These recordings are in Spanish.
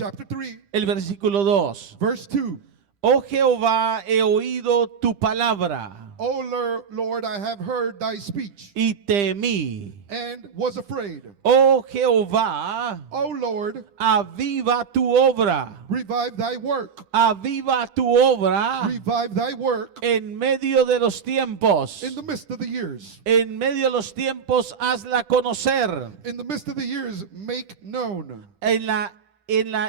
chapter 3, el versículo 2. verse 2. Oh Jehová, he oído tu palabra O Lord, I have heard thy speech, y temí. and was afraid. Oh Jehová, O Lord, aviva tu obra. revive thy work. Aviva tu obra Revive thy work en medio de los tiempos. in the midst of the years. En medio de los tiempos hazla conocer. In the midst of the years, make known. En la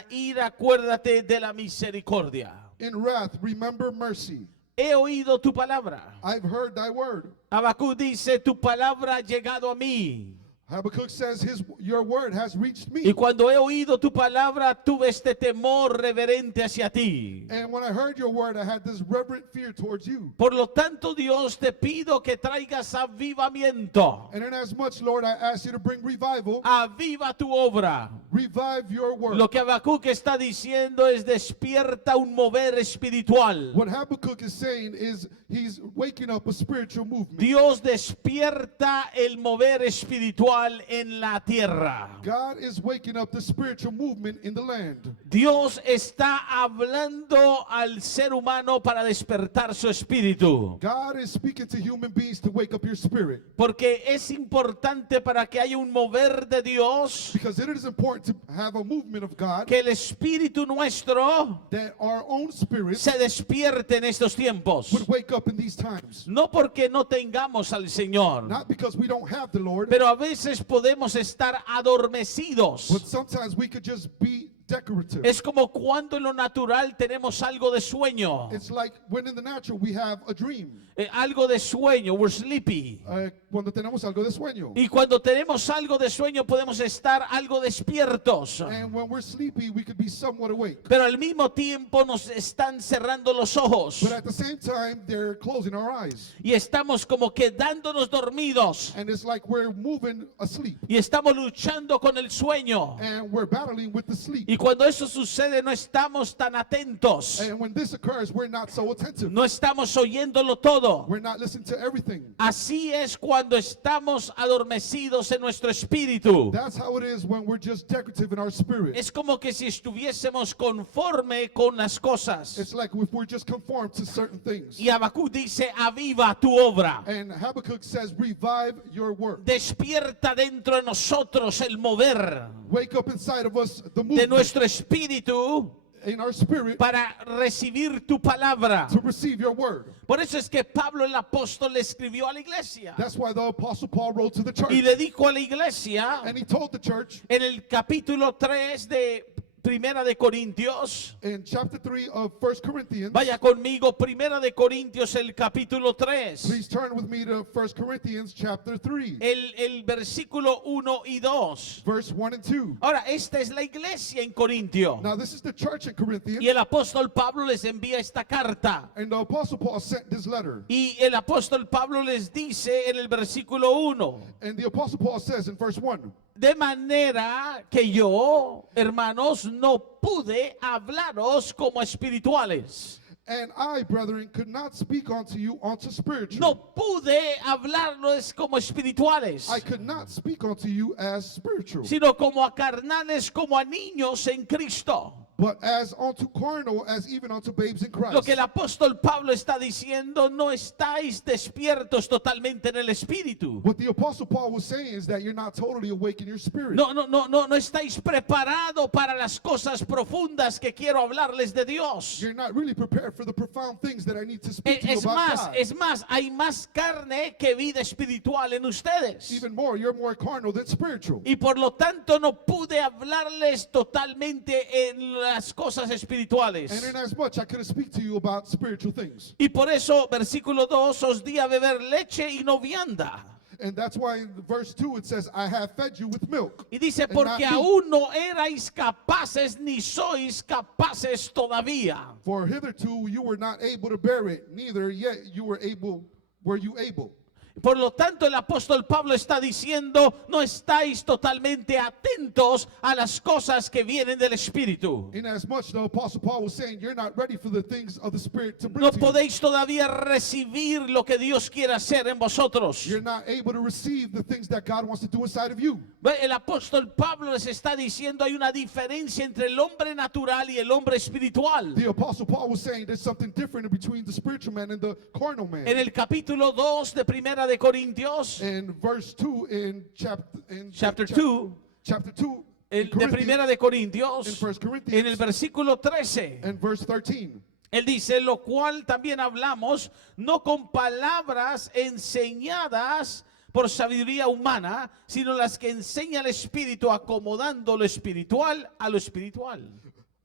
ira acuérdate de la misericordia. In wrath, remember mercy. He oído tu palabra. I've heard thy word. Habacuc dice, tu palabra ha llegado a mí. Habakkuk says, your word has reached Y me. cuando he oído tu palabra, tuve este temor reverente hacia ti. And when I heard your word, I had this reverent fear towards you. Por lo tanto, Dios, te pido que traigas avivamiento. And inasmuch, Lord, I ask you to bring revival. Aviva tu obra. Revive your work. Lo que Habacuc está diciendo es despierta un mover espiritual. What Habakkuk is saying is he's waking up a spiritual movement. Dios despierta el mover espiritual en la tierra. God is waking up the spiritual movement in the land. Dios está hablando al ser humano para despertar su espíritu. God is speaking to human beings to wake up your spirit. Porque es importante para que haya un mover de Dios Because it is important to have a movement of God, que el espíritu nuestro that our own spirits se despierte en estos tiempos. would wake up in these times. No porque no tengamos al Señor, Not because we don't have the Lord, pero a veces podemos estar adormecidos. but sometimes we could just be decorative. Es como cuando en lo natural tenemos algo de sueño. It's like when in the natural we have a dream. Algo de sueño, we're sleepy. Cuando tenemos algo de sueño. Y cuando tenemos algo de sueño podemos estar algo despiertos. And when we're sleepy, we could be somewhat awake. Pero al mismo tiempo nos están cerrando los ojos. But at the same time, they're closing our eyes. Y estamos como quedándonos dormidos. And it's like we're moving asleep. Y estamos luchando con el sueño. And we're battling with the sleep. Y cuando eso sucede no estamos tan atentos. And when this occurs, we're not so attentive. No estamos oyéndolo todo. We're not listening to everything. Así es cuando estamos adormecidos en nuestro espíritu. That's how it is when we're just decorative in our spirit. Es como que si estuviésemos conforme con las cosas. It's like if we're just conformed to certain things. Y Habacuc dice, aviva tu obra. And Habakkuk says, revive your work. Despierta dentro de nosotros el mover Wake up inside of us the de movement nuestro espíritu in our spirit para recibir tu palabra. to receive your word. Por eso es que Pablo el apóstol le escribió a la iglesia. That's why the Apostle Paul wrote to the church. Y le dijo a la iglesia And he told the church en el capítulo 3 de Primera de Corintios. in chapter 3 of 1 Corinthians. Vaya conmigo, Primera de Corintios, el capítulo 3. Please turn with me to 1 Corinthians chapter 3, El versículo 1 y 2. verse 1 and 2. Ahora, esta es la iglesia en Corintio. Now this is the church in Corinthians. Y el apóstol Pablo les envía esta carta. And the Apostle Paul sent this letter. Y el apóstol Pablo les dice en el versículo 1. And the Apostle Paul says in verse 1, De manera que yo, hermanos, no pude hablaros como espirituales. and I, brethren, could not speak unto you unto spiritual. No pude hablarles como espirituales, I could not speak unto you as spiritual, sino como a carnales, como a niños en Cristo. but as unto carnal, as even unto babes in Christ. Lo que el apóstol Pablo está diciendo, no estáis despiertos totalmente en el espíritu. What the Apostle Paul was saying is that you're not totally awake in your spirit. No estáis preparados para las cosas profundas que quiero hablarles de Dios. You're not really prepared for the profound things that I need to speak to you about God. Es más, hay más carne que vida espiritual en ustedes. Even more, you're more carnal than spiritual. Y por lo tanto no pude hablarles totalmente en las cosas espirituales. And inasmuch I couldn't speak to you about spiritual things. Y por eso, versículo 2, os di a beber leche y no vianda. And that's why in verse 2 it says, I have fed you with milk. Y dice, and porque not meat. aún no erais capaces ni sois capaces todavía. For hitherto you were not able to bear it, neither yet were you able. Por lo tanto, el apóstol Pablo está diciendo, no estáis totalmente atentos a las cosas que vienen del Espíritu. Inasmuch the Apostle Paul was saying, you're not ready for the things of the Spirit to bring No to you. podéis todavía recibir lo que Dios quiere hacer en vosotros. You're not able to receive the things that God wants to do inside of you. El apóstol Pablo les está diciendo, hay una diferencia entre el hombre natural y el hombre espiritual. The Apostle Paul was saying there's something different between the spiritual man and the carnal En man. el capítulo 2 de Primera de Corintios, In verse 2 in chapter 2, chapter 2 in de Primera de in Corintios, 1 Corinthians, en el versículo 13. and verse 13. Él dice, lo cual también hablamos, no con palabras enseñadas por sabiduría humana, sino las que enseña el Espíritu, acomodando lo espiritual a lo espiritual.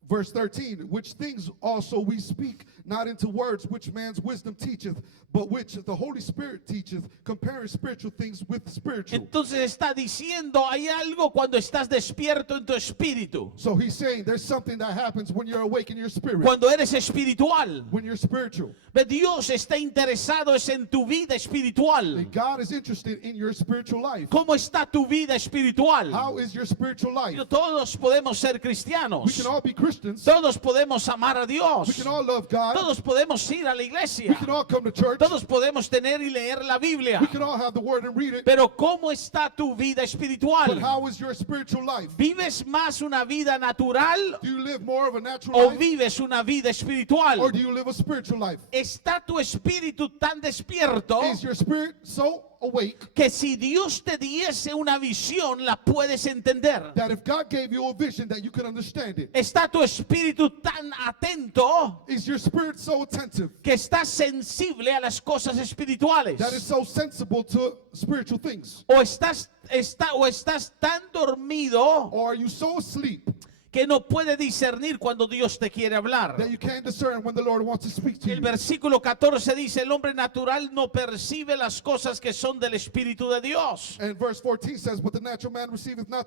Verse 13, which things also we speak, not into words which man's wisdom teacheth, but which the Holy Spirit teacheth, comparing spiritual things with spiritual. Entonces está diciendo, hay algo cuando estás despierto en tu espíritu. So he's saying there's something that happens when you're awake in your spirit, Cuando eres espiritual. when you're spiritual. Dios está interesado es en tu vida espiritual. And God is interested in your spiritual life. ¿Cómo está tu vida espiritual? How is your spiritual life? Todos podemos ser We cristianos. can all be Christians. Todos podemos amar a We Dios. can all love God. Todos podemos ir a la We iglesia. can all come to church. Todos podemos tener y leer la Biblia. We can all have the word and read it. Pero ¿cómo está tu vida But espiritual? how is your spiritual life? ¿Vives más una vida natural Do you live more of a natural o life, vives una vida or espiritual? do you live a spiritual life? ¿Está tu espíritu tan despierto Is your spirit so awake que si Dios te diese una visión la puedes entender? that if God gave you a vision that you can understand it? ¿Está tu espíritu tan atento Is your spirit so attentive que estás sensible a las cosas espirituales? that is so sensible to spiritual things? ¿O estás tan dormido Or are you so asleep que no puede discernir cuando Dios te quiere hablar? that you can't discern when the Lord wants to speak to El you? versículo 14 dice, el hombre natural no percibe las cosas que son del Espíritu de Dios. And verse 14 says, but the natural man receiveth not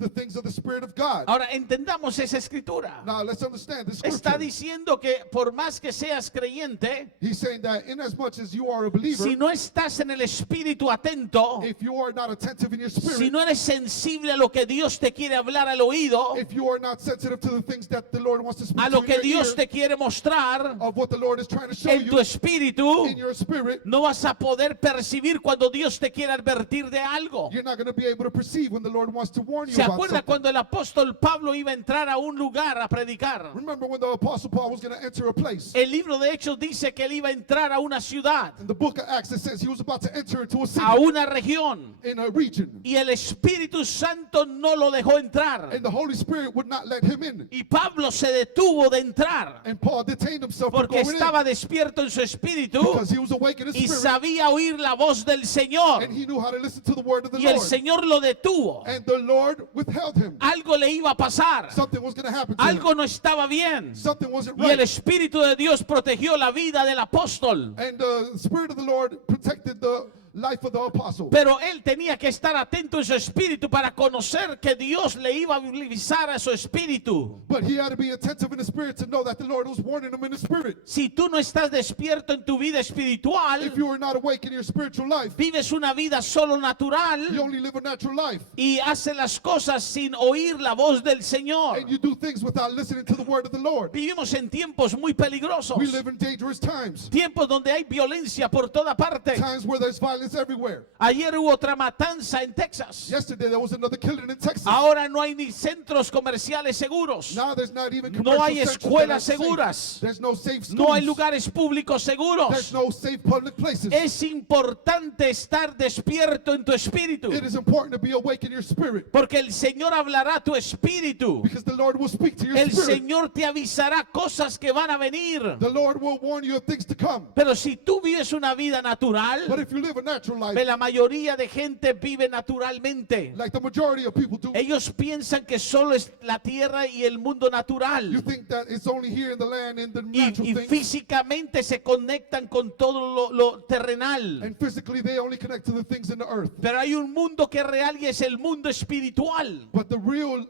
the things of the Spirit of God. Ahora entendamos esa escritura. Now let's understand this Está scripture. diciendo que por más que seas creyente, He's saying that inasmuch as you are a believer, si no estás en el espíritu atento, if you are not attentive in your si spirit, no eres sensible a lo que Dios te quiere hablar al oído, if you are not sensitive to the things that the Lord wants to speak a to lo you que in your Dios ear, te quiere mostrar of what the Lord is trying to show en tu you espíritu, in your spirit, no vas a poder percibir cuando Dios te quiere advertir de algo. you're not going to be able to perceive when the Lord wants to warn you ¿Se about acuerda something. cuando el apóstol Pablo iba a entrar a un lugar a predicar? Remember when the Apostle Paul was going to enter a place? El libro de Hechos dice que él iba a entrar a una ciudad, In the book of Acts, it says he was about to enter into a city, a una región, in a region, y el Espíritu Santo no lo dejó entrar. and the Holy Spirit would not let him in. Y Pablo se detuvo de entrar And Paul detained himself from porque going estaba in despierto en su espíritu because he was awake in his y spirit, sabía oír la voz del Señor. and he knew how to listen to the word of the Y el Lord. Señor lo detuvo. And the Lord withheld him. Algo le iba a pasar. Something was going to happen to him. Algo no estaba bien. Something wasn't Y el right. Espíritu de Dios protegió la vida del apóstol. And the Spirit of the Lord protected the life of the apostle. Pero él tenía que estar atento en su espíritu para conocer que Dios le iba a avisar a su espíritu. But he had to be attentive in the Spirit to know that the Lord was warning him in the Spirit. Si tú no estás despierto en tu vida espiritual, If you are not awake in your spiritual life, vives una vida solo you natural only live a natural life. y haces las cosas sin oír la voz del Señor. And you do things without listening to the word of the Lord. Vivimos en tiempos muy peligrosos, We live in dangerous times. tiempos donde hay violencia por toda parte. Times where there's violence everywhere. Ayer hubo otra matanza en Texas. Yesterday there was another killing in Texas. Ahora no hay ni centros comerciales seguros. Now there's not even No commercial hay sections escuelas that are safe. seguras. There's no safe schools. No hay lugares públicos There's seguros. no safe public places. Es importante estar despierto en tu espíritu, It is important to be awake in your spirit porque el Señor hablará a tu espíritu. because the Lord will speak to your El spirit. Señor te avisará cosas que van a venir. The Lord will warn you of things to come. Pero si tú vives una vida But natural, if you live a natural life, la mayoría de gente vive naturalmente. like the majority of people do, Ellos piensan que solo es la tierra y el mundo natural. you think that it's only here in the land, in the Y natural things, físicamente se conectan con todo lo terrenal. and physically they only connect to the things in the earth. Pero hay un mundo que es real y es el mundo espiritual. But the real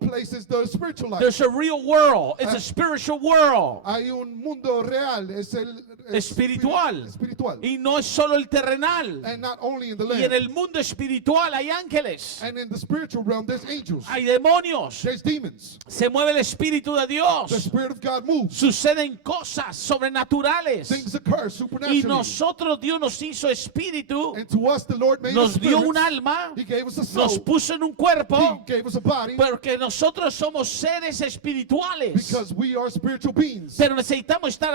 place is the spiritual life. There's a real world. It's a spiritual world. Hay un mundo real, es el Espiritual. espiritual. Y no es solo el terrenal. terrenal. And not only in the Y en land. el mundo espiritual hay ángeles, And in the spiritual realm, there's angels. hay demonios. There's demons. Se mueve el Espíritu de The Dios. Spirit of God moves. Suceden cosas sobrenaturales. Things occur Y supernaturally. nosotros, Dios nos hizo espíritu, And to us, the Lord made us nos dio un spirits. alma, He gave us a nos soul. puso en un He cuerpo, gave us a body porque nosotros somos seres espirituales. because we are spiritual beings. Pero necesitamos estar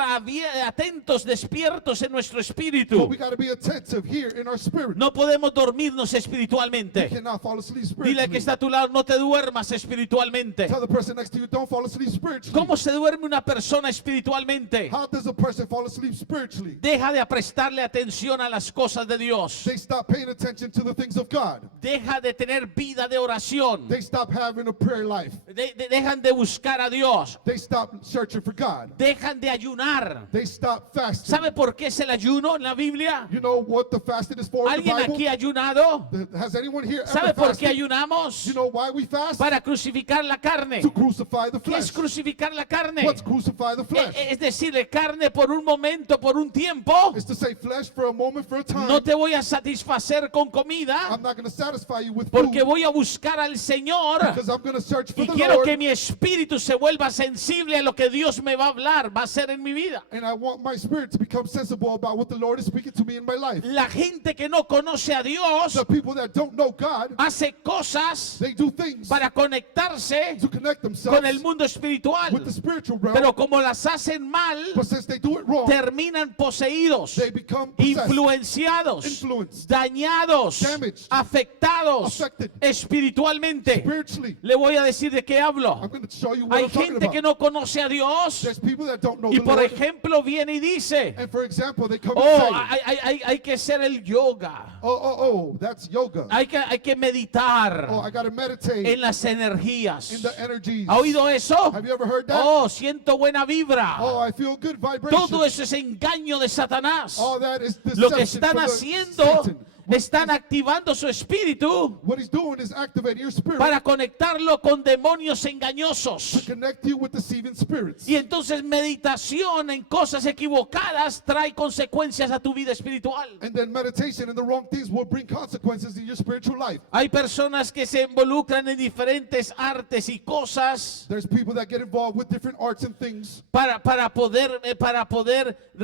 atentos, despiertos en nuestro But espíritu. we got to be attentive here in our spirit. No podemos dormirnos We espiritualmente. cannot fall asleep Dile al que spiritually. está a tu lado, no te duermas espiritualmente. Tell the person next to you, don't fall asleep spiritually. ¿Cómo se duerme una persona espiritualmente? How does a person fall asleep spiritually? Deja de prestarle atención a las cosas de Dios. They stop paying attention to the things of God. Deja de tener vida de oración. They stop having a prayer life. Dejan de buscar a Dios. They stop searching for God. Dejan de ayunar. They stop fasting. ¿Sabe por qué es el ayuno en la Biblia? You know what the fasting is for in the ¿Alguien Bible? aquí ha ayunado? Has anyone here ¿Sabe ever por qué fasted? ayunamos? You know why we fast? Para crucificar la carne. To crucify the ¿Qué es flesh. crucificar la carne? What's crucify the flesh? Es decir, carne por un momento, por un tiempo. It's to say flesh for a moment, for a time. No te voy a satisfacer con comida, I'm not going to satisfy you with porque food voy a buscar al Señor. because I'm going to search for Y the quiero Lord. que mi espíritu se vuelva sensible a lo que Dios me va a hablar, va a hacer en mi vida. And I want my spirit to become sensible about what the Lord is speaking to me in my life. La gente que no conoce a Dios The people that don't know God, hace cosas they do things para conectarse to connect themselves con el mundo espiritual. with the spiritual realm. Pero como las hacen mal, But since they do it wrong, terminan poseídos, they become possessed, influenciados, influenced, dañados, damaged, afectados affected, espiritualmente. spiritually. Le voy a decir de qué hablo. I'm going to show you what Hay I'm talking gente que about. no conoce a Dios There's people that don't know y the por Lord. ejemplo viene y dice, And for example, they come oh, and say, hay que hacer el yoga, oh, that's yoga. hay que meditar Oh, I got to meditate en las energías. in the energies. ¿Ha oído eso? Have you ever heard that? Oh, siento buena vibra. Oh, I feel good vibration. Todo eso es engaño de Satanás. All that is Lo que deception están from the haciendo, Satan. están activando su espíritu What he's doing is activating your spirit para conectarlo con demonios to engañosos. connect you with deceiving spirits. Y entonces meditación en cosas equivocadas trae consecuencias a tu vida espiritual. And then meditation and the wrong things will bring consequences in your spiritual life. Hay personas que se involucran en diferentes artes y cosas There's people that get involved with different arts and things para poder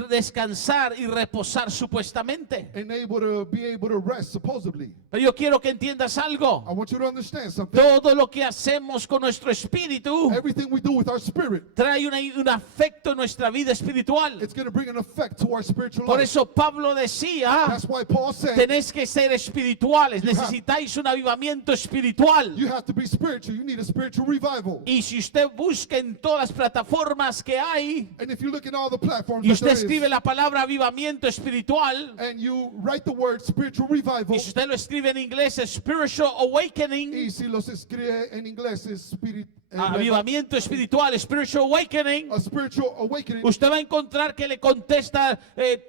descansar y reposar supuestamente. and be able to rest, supposedly. Pero yo quiero que entiendas algo. I want you to understand something. Todo lo que hacemos con nuestro espíritu Everything we do with our spirit, trae un afecto en nuestra vida espiritual. it's going to bring an effect to our spiritual Por life. eso Pablo decía, That's why Paul said, tenéis que ser espirituales, You have- necesitáis un avivamiento espiritual. you have to be spiritual. You need a spiritual revival. Y si usted busca en todas las plataformas que hay, And if you look at all the platforms y that usted there escribe is, la palabra avivamiento espiritual, and you write the word spiritual revival, y si usted lo escribe en inglés, es spiritual awakening, y si los escribe en inglés es avivamiento espiritual, spiritual awakening, a spiritual awakening, usted va a encontrar que le contesta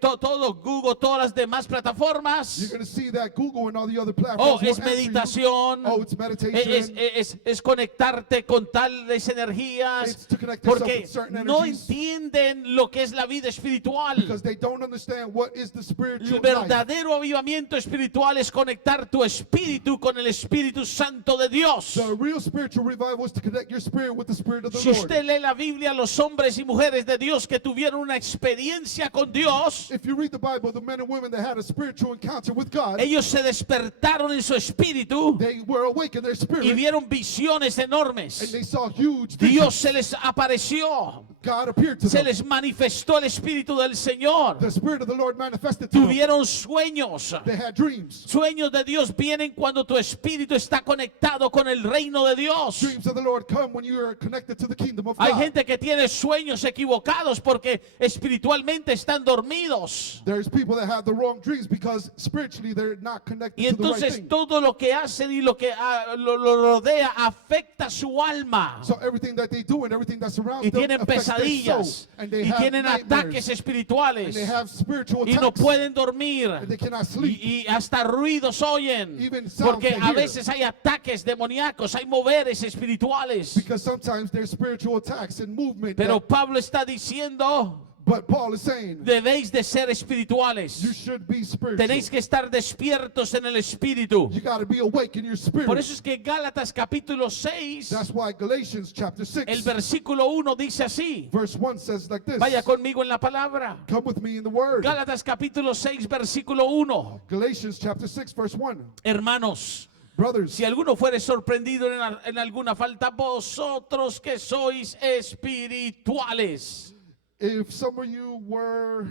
todo Google, todas las demás you're plataformas. going to see that Google and all the other Oh, platforms will es answer you. meditación, Oh, it's meditation. es conectarte con tales energías, It's to connect yourself porque with certain no energies. entienden lo que es la vida espiritual. Because they don't understand what is the spiritual El life. verdadero avivamiento espiritual es conectar tu espíritu con el Espíritu Santo de Dios. The real spiritual revival is to connect your spirit with the spirit of the Si Lord. usted lee la Biblia, los hombres y mujeres de Dios que tuvieron una experiencia con Dios, If you read the Bible, the men and women that had a spiritual encounter with God, ellos se despertaron en su espíritu they were awake in their y spirit vieron visiones and enormes. they saw huge Dios visions. se les apareció, God appeared to se them. les manifestó el Espíritu del Señor. The spirit of the Lord manifested to them. Tuvieron sueños. They had dreams. Sueños de Dios vienen cuando tu espíritu está conectado con el reino de Dios. Dreams of the Lord come when you are connected to the kingdom of Hay God. gente que tiene sueños equivocados porque espiritualmente están dormidos. There's people that have the wrong dreams because spiritually they're not connected Y to the right entonces thing. todo lo que hacen y lo que lo rodea afecta su alma. So everything that they do and everything that surrounds Y them tienen affects their pesadillas. soul. And they Y have tienen ataques nightmares. And espirituales. they have spiritual Y no attacks. pueden dormir. And they cannot sleep. Y hasta ruidos oyen. Even sounds Porque they a hear. veces hay ataques demoníacos, hay moveres espirituales. Because sometimes there's spiritual attacks and movement. Pero that- Pablo está diciendo, But Paul is saying debéis de ser you espirituales. should be spiritual. Tenéis que estar despiertos en el espíritu. You got to be awake in your spirit. Por eso es que Gálatas capítulo 6, That's why Galatians chapter 6 el versículo 1 dice así. verse 1 says like this. Vaya conmigo en la palabra. Come with me in the word. Gálatas capítulo 6, versículo 1. Galatians chapter 6 verse 1. Hermanos, Brothers, si alguno fuere sorprendido en alguna falta, vosotros que sois espirituales, if some of you were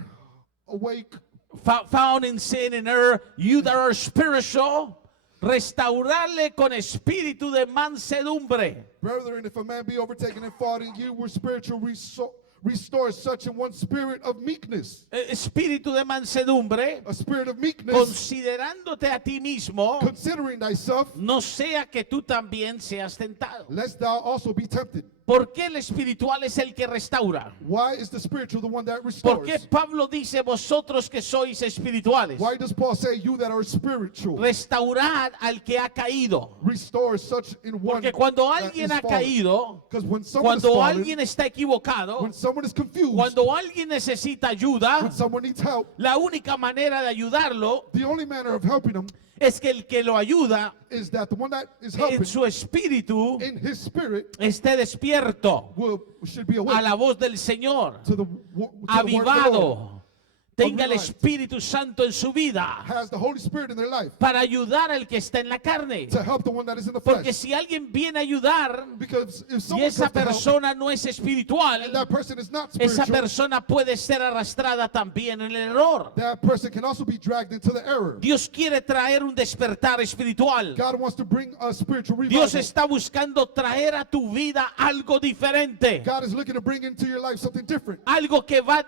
awake, found in sin and error, you that are spiritual, restaurarle con espíritu de mansedumbre. brethren, if a man be overtaken in fault and you were spiritual, restore such in one spirit of meekness. Espíritu de mansedumbre, A spirit of meekness, considerándote a ti mismo, considering thyself, no sea que tú también seas tentado. lest thou also be tempted. ¿Por qué el espiritual es el que restaura? Why is the spiritual the one that ¿Por qué restores? Pablo dice vosotros que sois espirituales? Why does Paul say you that are spiritual? Restaurad al que ha caído. Restore such in one Porque cuando that alguien is ha fallen. caído, Because when someone is cuando fallen, alguien está equivocado, when someone is confused, cuando alguien necesita ayuda, when someone needs help, la única manera de ayudarlo the only manner of helping them es que el que lo ayuda is that the one that is en helping su espíritu in his spirit esté despierto should be a awake la voz del Señor, to the word of the Lord, avivado, tenga el Avivado. Espíritu Santo en su vida has the Holy Spirit in their life para ayudar al que está en la carne. to help the one that is in the Porque flesh. si alguien viene a ayudar Because if y someone esa comes to help persona no es espiritual, and that person is not esa spiritual, persona puede ser arrastrada también en el error. that person can also be dragged into the error. Dios quiere traer un despertar espiritual. God wants to bring a spiritual Dios revival. está buscando traer a tu vida algo diferente. God is looking to bring into your life something different. Algo que va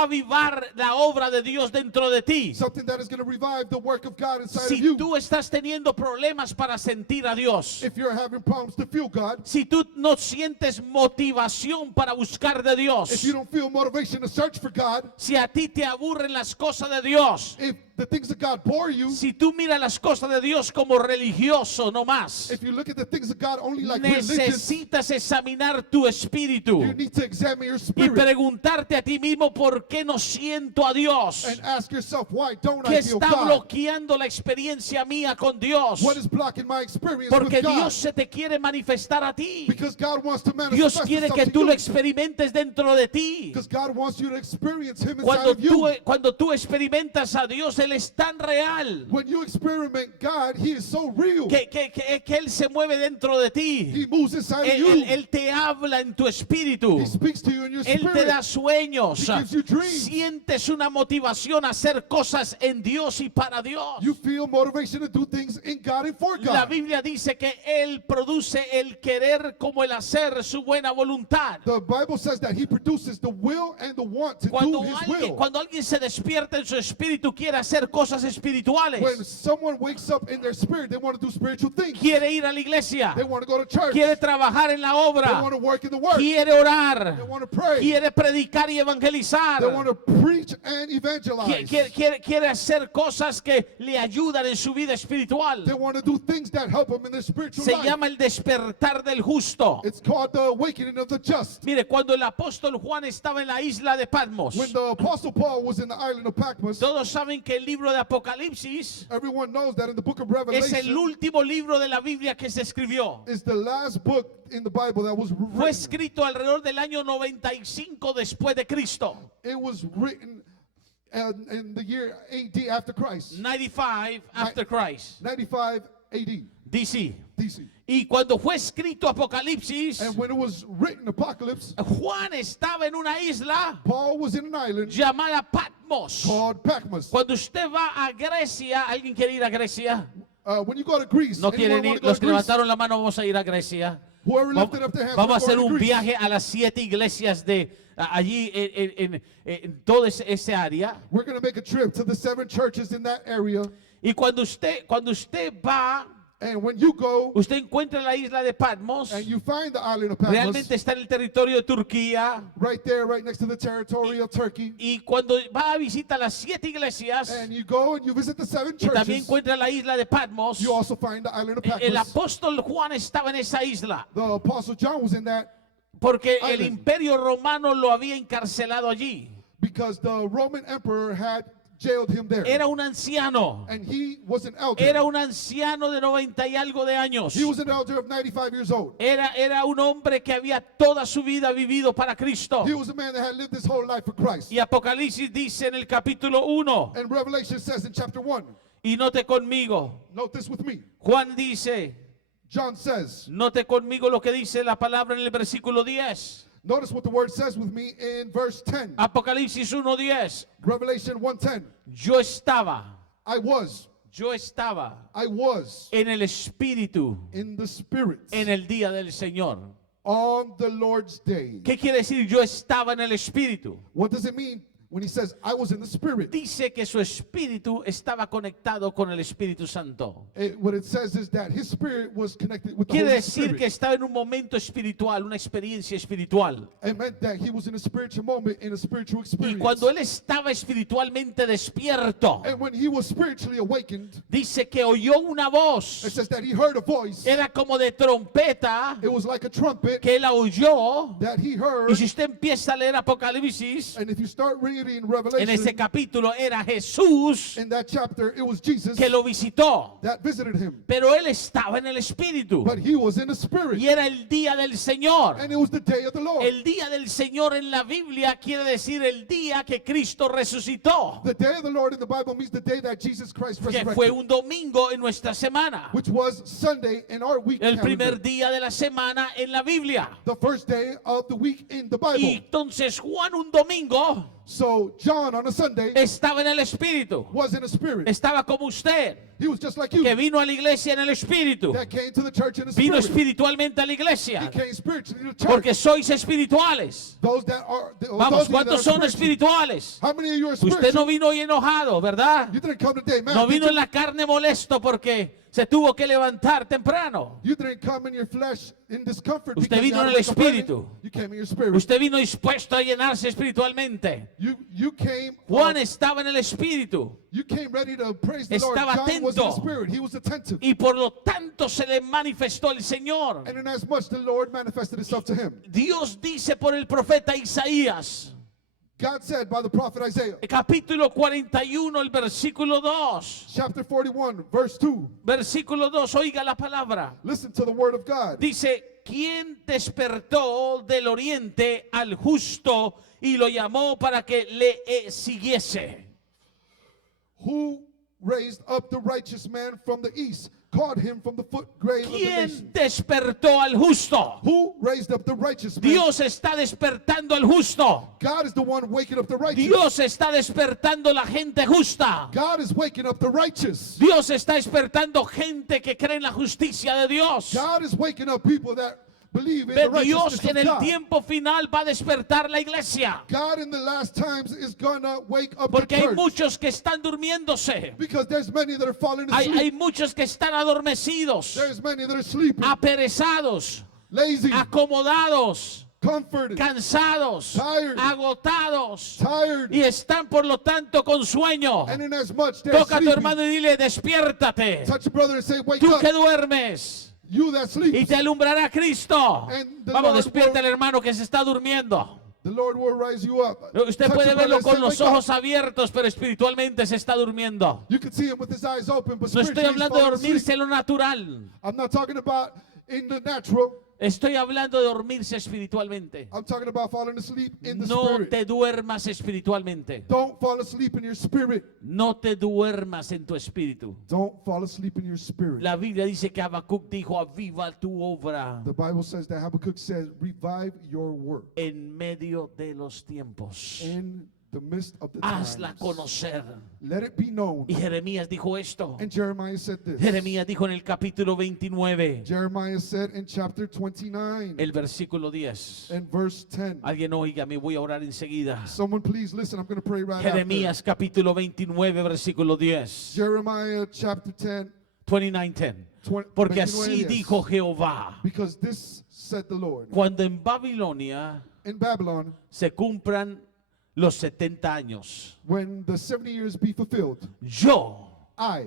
a avivar la obra de Dios dentro de ti. Something that is going to revive the work of God inside Si of you. tú estás teniendo problemas para sentir a Dios, If you're having problems to feel God, si tú no sientes motivación para buscar de if Dios, you don't feel motivation to search for God, si a ti te aburren las cosas de Dios, if the things of God bore you, si tú miras las cosas de Dios como religioso no más, if you look at the things of God only like religious, necesitas examinar tu espíritu you need to examine your y spirit preguntarte a ti mismo por qué no siento a Dios. and ask yourself, why don't ¿Qué I feel está God? bloqueando la experiencia mía con Dios? What is blocking my experience Porque with God? Dios se te quiere manifestar a ti. Because God wants to Dios manifest quiere himself que to tú you. lo experimentes dentro de ti. Because God wants you to experience Him inside Cuando of you. cuando tú experimentas a Dios, Él es tan real When you experiment God, He is so real. que Él se mueve dentro de ti. He moves inside of you. Él te habla en tu espíritu. He speaks to you in your Él te spirit. da sueños. He gives you dreams. Sientes una motivación a hacer cosas en Dios y para Dios. You feel motivation to do things in God and for La God. Biblia dice que Él produce el querer como el hacer su buena voluntad. The Bible says that He produces the will and the want to do His will. Cuando alguien se despierta en su espíritu, quiere hacer cosas When espirituales. someone wakes up in their spirit, they want to do spiritual things. Quiere ir a la iglesia. They want to go to church. Quiere trabajar en la They obra. want to work in the work. Quiere They orar. want to pray. Quiere predicar y They evangelizar. want to preach and evangelize. Quiere hacer cosas que le ayudan en su vida espiritual. They want to do things that help them in their spiritual Se life. llama el despertar del justo. It's called the awakening of the just. Mire, cuando el apóstol Juan estaba en la isla de Patmos, When the Apostle Paul was in the island of Patmos, todos saben que el libro de Apocalipsis everyone knows that in the book of es el Revelation último libro de la Biblia que se escribió. is the last book in the Bible that was Fue written. escrito alrededor del año 95 después de Cristo. It was written in the year AD after Christ, 95 after Christ. 95 AD, DC. DC. Y cuando fue escrito Apocalipsis, And when it was written, Apocalypse, Juan estaba en una isla Paul was in an island llamada Patmos. called Patmos. Cuando usted va a Grecia, ¿alguien quiere ir a Grecia? When you go to Greece, No anyone quieren want ir. to go Los to que Greece? levantaron la mano, vamos a ir a Grecia. Whoever lifted up their hands, Vamos a we're hacer going un to Greece. viaje a las 7 iglesias de allí en toda esa área. We're going to make a trip to the 7 churches in that area. Y cuando usted va, And when you go usted encuentra la isla de Patmos. and you find the island of Patmos, Realmente está en el territorio de Turquía. right there, right next to the territory of Turkey, Y cuando va a visitar las 7 iglesias, and you go and you visit the 7 y también churches, encuentra la isla de Patmos. you also find the island of El Patmos. apóstol Juan estaba en esa isla The Apostle John was in that porque el Island. imperio romano lo había encarcelado allí. because the Roman emperor had jailed him there. Era un anciano. And he was an elder. Era un anciano de 90 y algo de años. He was an elder of 95 years old. Era un hombre que había toda su vida vivido para Cristo. He was a man that had lived his whole life for Christ. Y Apocalipsis dice en el capítulo 1, And Revelation says in chapter 1, y note conmigo, note this with me. Juan dice, John says, note conmigo lo que dice la palabra en el versículo 10. notice what the word says with me in verse 10. Apocalipsis 1:10. Revelation 1:10. Yo estaba I was en el Espíritu in the Spirit en el día del Señor. on the Lord's day. ¿Qué quiere decir yo estaba en el Espíritu? What does it mean when he says, I was in the Spirit? Dice que su espíritu estaba conectado con el Espíritu Santo. What it says is that his spirit was connected with the Quiere Holy decir que Spirit. estaba en un momento espiritual, una experiencia espiritual. It meant that he was in a spiritual moment, in a spiritual Y experience. cuando él estaba espiritualmente despierto, And when he was spiritually awakened, dice que oyó una voz. it says that he heard a voice. Era como de trompeta It was like a trumpet que él la oyó. that he heard. Y si usted empieza a leer Apocalipsis, And if you start reading en Revelation, ese capítulo era Jesús in that chapter, it was Jesus que lo visitó. that visited him. Pero él estaba en el Espíritu. But he was in the Spirit. Y era el día del Señor. And it was the day of the Lord. El día del Señor en la Biblia quiere decir el día que Cristo resucitó, The day of the Lord in the Bible means the day that Jesus Christ que fue resurrected, un domingo en nuestra semana, which was Sunday in our week el primer calendar, día de la semana en la Biblia. the first day of the week in the Y Bible. entonces Juan un domingo So John on a Sunday estaba en el Espíritu, was in a spirit. estaba como usted, He was just like you, que vino a la iglesia en el Espíritu, that came to the church in a vino spirit. espiritualmente a la He iglesia, came spiritually to church. porque sois espirituales. Those that are, those Vamos, of you that ¿cuántos are son spiritual. espirituales? How many of you are Usted spiritual? no vino hoy enojado, ¿verdad? You didn't come today, man. No did vino you? en la carne molesto porque se tuvo que levantar temprano. You didn't come in your flesh in discomfort. Usted because you vino had en to el wake up early. espíritu. You came in your spirit. Usted vino dispuesto a llenarse espiritualmente. You came. Juan estaba en el espíritu You came ready to praise the Lord. Estaba John was in the atento. spirit. He was attentive. y por lo tanto se le manifestó el Señor. And inasmuch the Lord manifested himself to him. Dios dice por el profeta Isaías, God said by the prophet Isaiah, capítulo 41, el versículo 2. chapter 41, verse 2. Versículo 2, oiga la palabra. Listen to the word of God. Dice, ¿quién despertó del oriente al justo y lo llamó para que le siguiese? Who raised up the righteous man from the east, called him from the foot grave of the ¿Quién nation? despertó al justo? Who raised up the righteous man? Dios está despertando al justo. God is the one waking up the righteous. Dios está despertando la gente justa. God is waking up the righteous. Dios está despertando gente que cree en la justicia de Dios. God is waking up people that believe in the Pero Dios righteousness en of el God. tiempo final va a despertar la iglesia. God in the last times is gonna wake up Porque the hay church. muchos que están durmiéndose. Because there's many that are falling asleep. Hay muchos que están adormecidos, There's many that are sleeping, aperezados, lazy, acomodados, comforted, cansados, Tired. agotados tired, y están por lo tanto con sueño. and inasmuch they're Toca a tu sleeping, hermano y dile, despiértate. touch your brother and say, wake Tú up, que duermes you that y sleep. te alumbrará Cristo. And the Vamos, Lord despierta will- el hermano que se está durmiendo. The Lord will rise you up. Usted Touch puede your brother verlo and con say, los "Wake up." ojos abiertos, pero espiritualmente se está durmiendo. You can see him with his eyes open, but No estoy spiritually he's hablando de falling asleep. dormirse en lo natural. I'm not talking about in the natural. Estoy hablando de dormirse espiritualmente. I'm talking about falling asleep in the No spirit. te duermas espiritualmente. Don't fall asleep in your spirit. No te duermas en tu espíritu. Don't fall asleep in your spirit. La Biblia dice que Habacuc dijo, aviva tu obra The Bible says that Habakkuk says, revive your work en medio de los tiempos. in the midst of the Hazla times. conocer. Let it be known. Y Jeremías dijo esto. And Jeremiah said this. Jeremías dijo en el capítulo 29, Jeremiah said in chapter 29 el versículo 10. and verse 10. Alguien oiga, me voy a orar enseguida. Someone please listen. I'm going to pray right Jeremías capítulo 29, versículo 10. after. Jeremiah chapter 10. 29:10. 20, Porque 29, así yes. dijo Jehová, Because this said the Lord. cuando en Babilonia In Babylon, se cumplan los 70 años, when the 70 years be fulfilled, yo I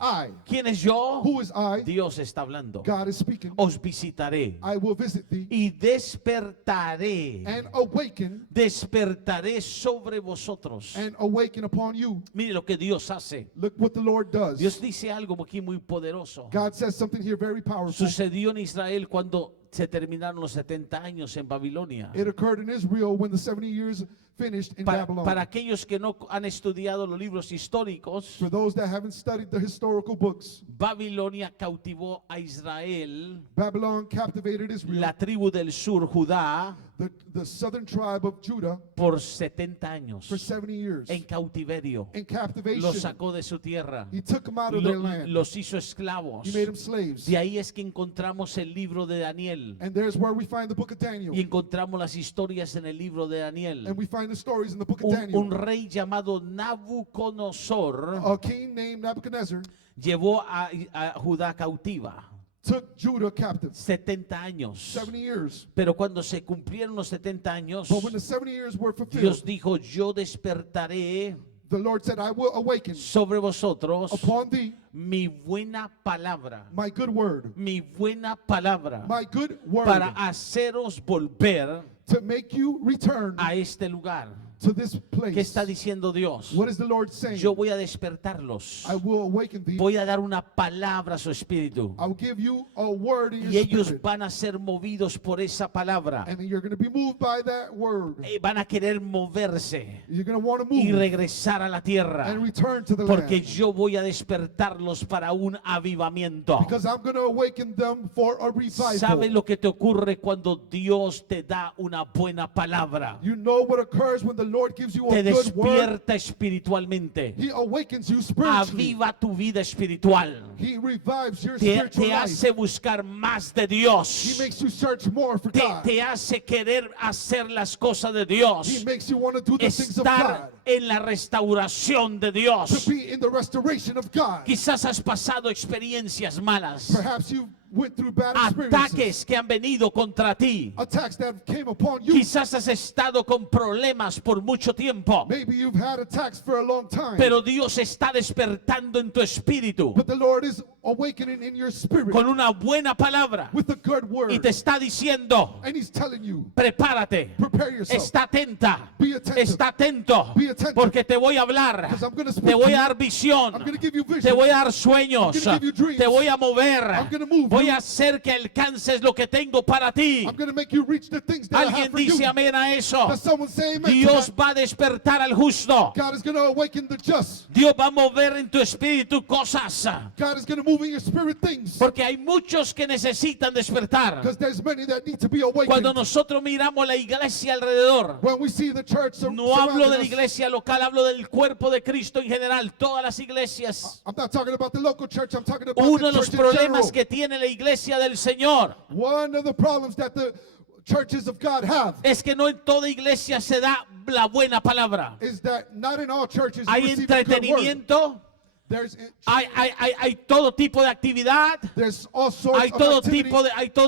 I. ¿Quién es yo? Who is I? Dios está hablando. God is speaking. Os visitaré I will visit thee y despertaré. and awaken Despertaré sobre vosotros. and awaken upon you. Mire lo que Dios hace. Look what the Lord does. Dios dice algo aquí muy poderoso. God says something here very powerful. Sucedió en Israel cuando se terminaron los 70 años en Babilonia. It occurred in Israel when the 70 years finished in Babylon. Para aquellos que no han estudiado los libros históricos, For those that haven't studied the historical books, Babilonia cautivó a Israel, Babylon captivated Israel, la tribu del sur, Judá, the southern tribe of Judah, por 70 años for 70 years en cautiverio. in Los captivation. sacó de su tierra, He took them out of their land. los hizo esclavos. He made them slaves. De ahí es que encontramos el libro de Daniel And there's where we find the book of Daniel. y encontramos las historias en el libro de Daniel. And we find the stories in the book of Un Daniel. rey llamado Nabucodonosor A king named Nebuchadnezzar llevó a Judá cautiva took Judah captive 70 años. 70 years. Pero cuando se cumplieron los 70 años, But when the 70 years were Dios fulfilled, dijo, yo despertaré the Lord said, I will awaken sobre vosotros upon thee mi buena palabra, my good word, mi buena palabra, my good word, para haceros volver to make you return a este lugar. to this place. ¿Qué está diciendo Dios? What is the Lord saying? Yo voy a despertarlos. I will awaken thee. Voy a dar una palabra a su espíritu. I will give you a word in Y your ellos spirit. van a ser movidos por esa palabra. And then you're going to be moved by that word. Van a querer moverse You're going to want to y move regresar a la tierra. and return to the Porque land. yo voy a despertarlos para un avivamiento. Because I'm going to awaken them for a ¿Sabes revival. lo que te ocurre cuando Dios te da una buena palabra? You know what occurs when the Lord gives you Te a good word? despierta espiritualmente. He awakens you spiritually. Aviva tu vida espiritual. He revives your Te spiritual life. hace buscar más de He Dios. makes you search more for God. Te hace querer hacer las cosas de He Dios. makes you want to do the things of God. Estar en la restauración de To Dios. be in the restoration of God. Quizás has pasado experiencias malas, Perhaps you went through bad experiences. ataques que han venido contra ti. Attacks that came upon you. Quizás has estado con problemas por mucho tiempo, Maybe you've had attacks for a long time. pero Dios está despertando en tu espíritu But the Lord is awakening in your spirit con una buena palabra with a good word. y te está diciendo, And He's telling you, prepárate, prepare yourself. está atenta, Be attentive. está atento, Be attentive. porque te voy a hablar, Because I'm going to speak te voy to a you. dar visión, I'm going to give you vision. te voy a dar sueños, I'm gonna give you dreams. te voy a mover, I'm gonna move voy you. a hacer que alcances lo que tengo para ti. I'm going to make you reach the things that I Alguien have for you. dice amén a eso. Does someone say amen to Dios that? va a despertar al justo. God is going to awaken the just. Dios va a mover en tu espíritu cosas. God is going to move in your spirit things. Porque hay muchos que necesitan despertar. Because there's many that need to be awakened. Cuando nosotros miramos la iglesia alrededor, When we see the church no hablo de la surrounding us, iglesia local, hablo del cuerpo de Cristo en general. Todas las iglesias. I'm not talking about the local church, I'm talking about Uno the de los church in general. problemas que tiene la iglesia del Señor One of the problems that the churches of God have es que no en toda iglesia se da la buena palabra. is that not in all churches you Hay receive a good word. entretenimiento, There's, hay todo tipo de actividad, there's all sorts hay of todo activity,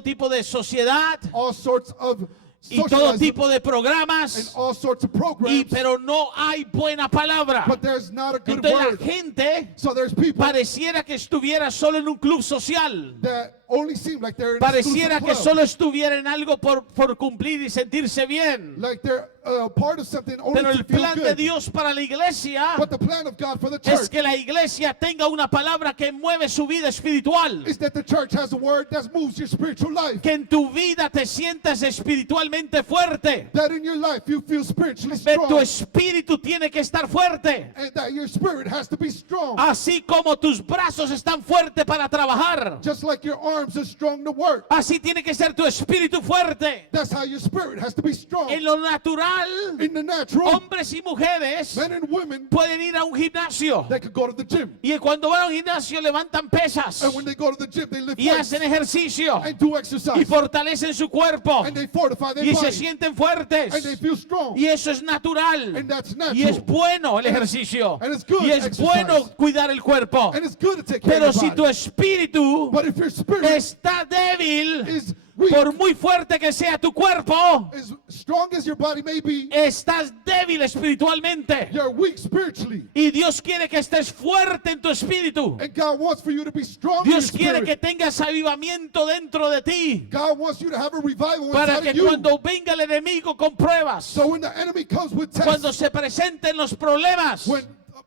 tipo de sociedad all sorts of y todo socialism, tipo de and programas, all sorts of programs, pero no hay buena palabra. but there's not a good Entonces la word. gente So there's people pareciera que estuviera solo en un club social. that only seem like they're in a Pareciera exclusive que club, solo estuviera en algo por cumplir y sentirse bien. like they're part of something only Pero to el feel plan de good. Dios para la iglesia But the plan of God for the es church que la iglesia tenga una palabra que mueve su vida espiritual. is that the church has a word that moves your spiritual life. Que en tu vida te sientas espiritualmente fuerte. That in your life you feel spiritually Que tu strong. espíritu tiene que estar fuerte. And that your spirit has to be strong. Así como tus brazos están fuertes para trabajar. Just like your arms are strong to work. Así tiene que ser tu espíritu fuerte. That's how your spirit has to be strong. En lo natural, In the natural, hombres y mujeres men and women, pueden ir a un gimnasio. they could go to the gym. Y cuando van a un gimnasio levantan pesas And when they go to the gym, they lift y weights hacen ejercicio and do y exercise. fortalecen su cuerpo And they fortify their y se body. sienten And they fuertes. feel strong. Y eso es natural. And that's Y es natural. bueno el ejercicio. and it's good Y es exercise. bueno cuidar el cuerpo. And it's good to take care Pero of si your tu body. espíritu But if your spirit está débil, is weak, por muy fuerte que sea tu cuerpo, as strong as your body may be, estás débil espiritualmente. you're weak spiritually. Y Dios quiere que estés fuerte en tu espíritu. And God wants for you to be strong in your Dios quiere que spirit. tengas avivamiento dentro de ti, God wants you to have a revival para inside que of you. cuando venga el enemigo con pruebas, So when the enemy comes with cuando tests, se presenten los problemas, when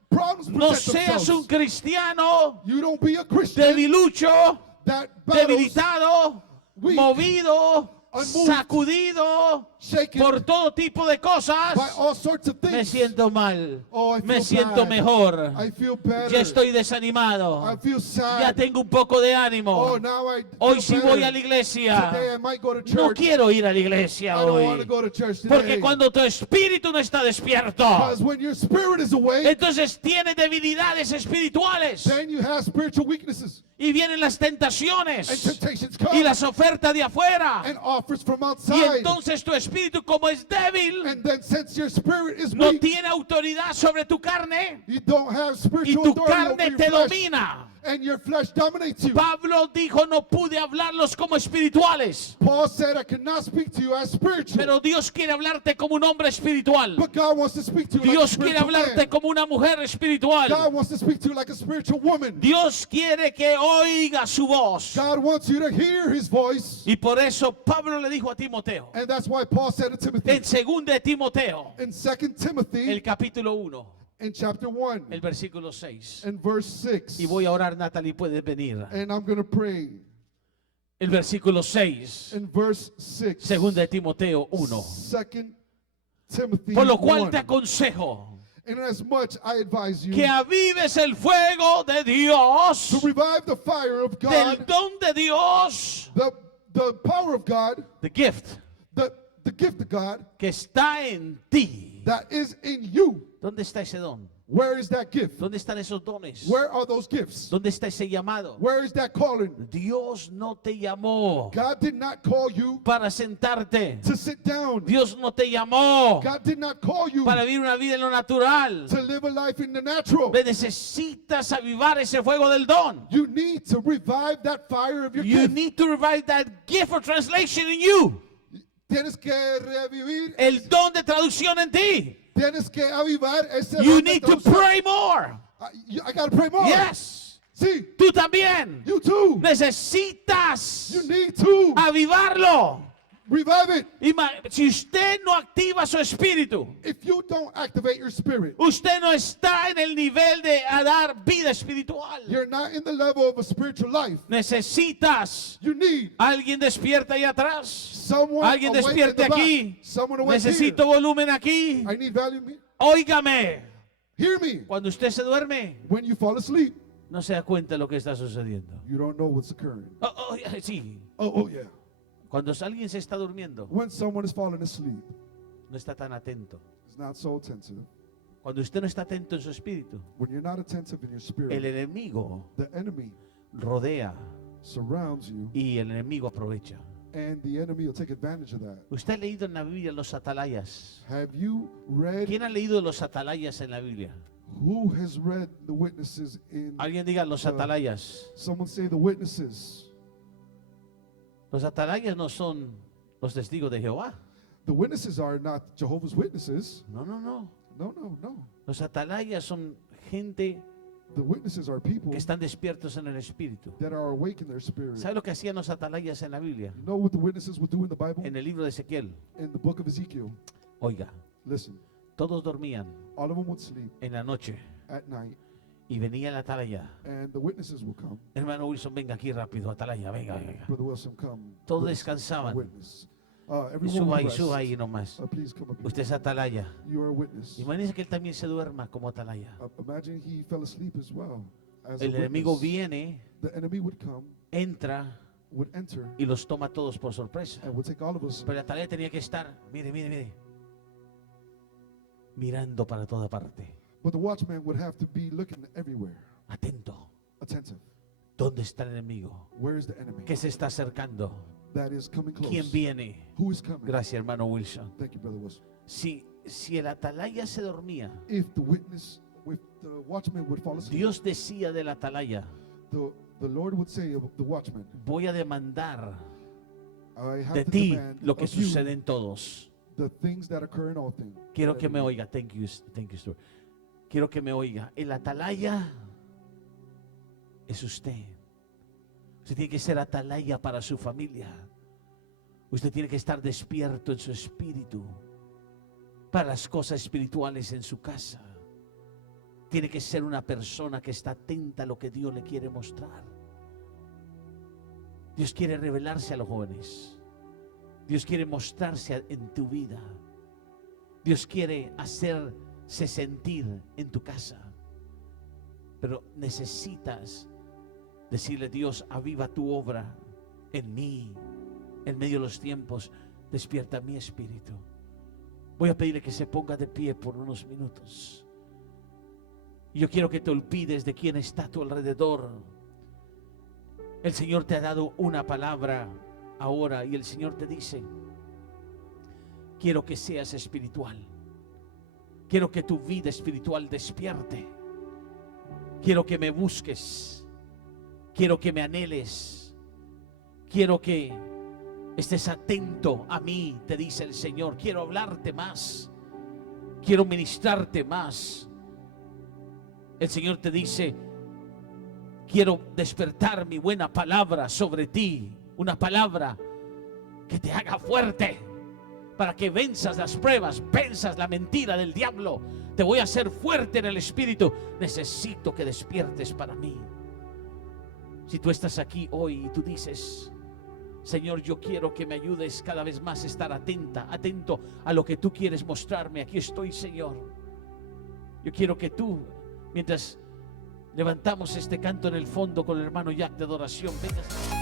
problems no present seas un themselves, cristiano you don't be a Christian debilucho, that battles, debilitado, weak, movido, unmoved, sacudido shaken por todo tipo de cosas. by all sorts of Me things. siento mal, Oh, I me feel siento bad. mejor, I feel better. ya estoy I desanimado, feel ya sad. tengo un poco de ánimo. Oh, now I Hoy feel sí better. voy a la iglesia. Today I might go to No church. quiero ir a la iglesia I don't want to hoy. go to church Porque today. cuando tu espíritu no está despierto, Because when your spirit is awake, entonces tiene debilidades espirituales. then you have spiritual weaknesses. Y vienen las And tentaciones temptations y come. las ofertas de afuera. And offers from Y outside. entonces tu espíritu, como es débil, And then since your spirit is no weak, tiene autoridad sobre tu carne you don't have y spiritual tu authority over carne your te flesh. domina. And your flesh dominates you. Pablo dijo, no pude hablarlos como espirituales, Paul said, I cannot speak to you as spiritual. pero Dios quiere hablarte como un hombre espiritual. But God wants to speak to you Dios like a quiere spiritual hablarte man. como una mujer espiritual. God wants to speak to you like a spiritual woman. Dios quiere que oiga su voz. God wants you to hear his voice. Y por eso Pablo le dijo a Timoteo, And that's why Paul said to Timothy en 2 de Timoteo, in 2 Timothy el capítulo 1, in chapter 1 el versículo 6. and verse 6. Y voy a orar, Natalie, puedes venir. And I'm going to pray El versículo 6, in verse 6. 2 de Timoteo 1. 2 Timothy Por lo cual 1. te aconsejo And as much I advise you que avives el fuego de Dios, to revive the fire of del God, don de Dios, the power of God, the gift the gift of God que está en ti. that is in you. ¿Dónde está ese don? Where is that gift? ¿Dónde están esos dones? Where are those gifts? ¿Dónde está ese llamado? Where is that calling? Dios no te llamó God did not call you para sentarte. to sit down. Dios no te llamó God did not call you para vivir una vida en lo natural. to live a life in the natural. Necesitas avivar ese fuego del don. You need to revive that fire of your You gift. need to revive that gift of translation in you. Tienes que revivir, El don de traducción en ti. tienes que avivar ese You don de need to traducción. pray more. I gotta pray more. Yes. Sí, Tú también. you too. Necesitas You need to avivarlo. revive it. Si usted no activa su espíritu, If you don't activate your spirit, usted no está en el nivel de a dar vida espiritual. you're not in the level of a spiritual life. Necesitas You need alguien despierta ahí atrás. someone Alguien awake in despierte the back. aquí. Someone awake Necesito here. volumen aquí. I need value. Óigame. Hear me. Cuando usted se duerme, When you fall asleep, no se da cuenta de lo que está sucediendo. you don't know what's occurring. Sí. Oh yeah. Cuando alguien se está durmiendo, When someone is falling asleep, no está tan atento. it's not so attentive. Cuando usted no está atento en su espíritu, When you're not attentive in your el spirit, enemigo the enemy rodea surrounds you, y el enemigo aprovecha. and the enemy will take advantage of that. ¿Usted ha leído en la Biblia los atalayas? Have you read? ¿Quién ha leído los atalayas en la Biblia? Who has read the witnesses in? Alguien diga los atalayas. Someone say the witnesses. Los atalayas no son los testigos de Jehová. The witnesses are not Jehovah's Witnesses. No, no, no. No. Los atalayas son gente The witnesses are people que están despiertos en el espíritu. that are awake in their spirit. ¿Sabe lo que hacían los atalayas en la Biblia? You know what the witnesses would do in the Bible? En el libro de Ezequiel. In the book of Ezekiel. Oiga, Listen, todos dormían all of them would sleep en la noche at night, y venía el atalaya. and the witnesses will come. Hermano Wilson, venga aquí rápido, atalaya, venga, venga. Brother Wilson, come. Todos Witness, descansaban. witness. Y Everyone suba will ahí, rest. suba ahí nomás. Please come up here. Usted es atalaya. You are a witness. Imagínese que él también se duerma como atalaya. Imagine he fell asleep as well. As a El enemigo witness. viene, The enemy would come, entra would enter, y los toma todos por sorpresa. and would take all of us. Pero la atalaya tenía que estar, mire, mire, mire, mirando para toda parte, But the watchman would have to be looking everywhere, atento. attentive. ¿Dónde está el enemigo? Where is the enemy ¿Qué se está acercando? that is coming close? ¿Quién viene? Who is coming? Gracias, hermano Wilson. Thank you, Brother Wilson. Si el atalaya se dormía, If the watchman would fall asleep, Dios decía del atalaya, the Lord would say of the watchman, voy a demandar I have de to ti demand lo que of you sucede en todos. the things that occur in all things. Quiero que me oiga, thank you, Stuart. Quiero que me oiga. El atalaya es usted. Usted tiene que ser atalaya para su familia. Usted tiene que estar despierto en su espíritu para las cosas espirituales en su casa. Tiene que ser una persona que está atenta a lo que Dios le quiere mostrar. Dios quiere revelarse a los jóvenes. Dios quiere mostrarse en tu vida. Dios quiere hacerse sentir en tu casa. Pero necesitas decirle: Dios, aviva tu obra en mí, en medio de los tiempos. Despierta mi espíritu. Voy a pedirle que se ponga de pie por unos minutos. Yo quiero que te olvides de quién está a tu alrededor. El Señor te ha dado una palabra ahora y el Señor te dice: quiero que seas espiritual. Quiero que tu vida espiritual despierte. Quiero que me busques. Quiero que me anheles. Quiero que estés atento a mí, te dice el Señor. Quiero hablarte más. Quiero ministrarte más. El Señor te dice: quiero despertar mi buena palabra sobre ti. Una palabra que te haga fuerte para que venzas las pruebas, venzas la mentira del diablo. Te voy a hacer fuerte en el espíritu. Necesito que despiertes para mí. Si tú estás aquí hoy y tú dices: Señor, yo quiero que me ayudes cada vez más a estar atento a lo que tú quieres mostrarme. Aquí estoy, Señor. Yo quiero que tú, mientras levantamos este canto en el fondo con el hermano Jack de adoración, vengas.